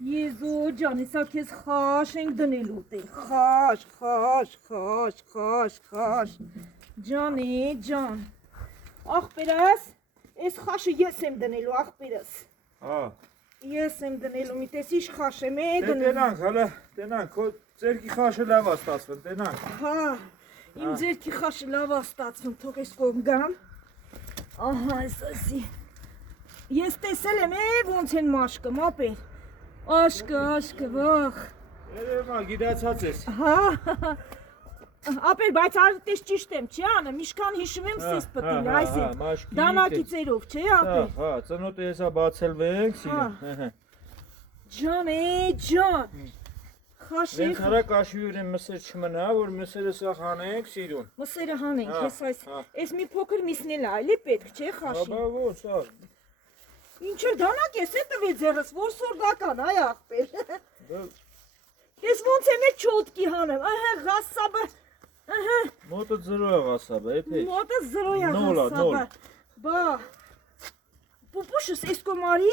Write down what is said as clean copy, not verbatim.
Եզո ջան, հեսա քեզ խաշ ենք դնել ուտել, խաշ, ջանի ջան, աղբերս, ես խաշը ես եմ դնելու, աղբերս, ես եմ դնելու, մի տես իշ խաշ եմ է դնելու, Տենանք, հալա, տենանք, քո ձերքի խաշը լավ աստացվն, տենանք, իմ ձերքի խաշը լավ աստացվն, թող ես կողմ գամ, ահա ես ասի, ես տեսել եմ ոնց են մաշկը, մապեր, աշկը, վախ, երևա, գիտացած ես, ապեր, բայց արդես ճիշտ եմ, չի անեմ, իշքան հիշում եմ սիս պտիլ, այս եմ, դանակի ծերով, չի ապեր, ծնոտը եսա բացելվենք, սիրում, ջան, խաշի, մենք հարակ աշվյուր եմ մսեր չմնա, որ մսերը սա հանենք, սիրում, մսերը հանենք, ես մի փոքր միսնել այլի պետք, չէ խաշի, ինչ էլ դանակ ես է տվի ձերս, որ սորդական, այ աղբեր, ես ոնց եմ է չոտկի հանեմ, ղասաբը, մոտը զրո է ղասաբը, էպեչ, մոտը զրո է ղասաբը, բա, պուպուշս, ես կոմարի,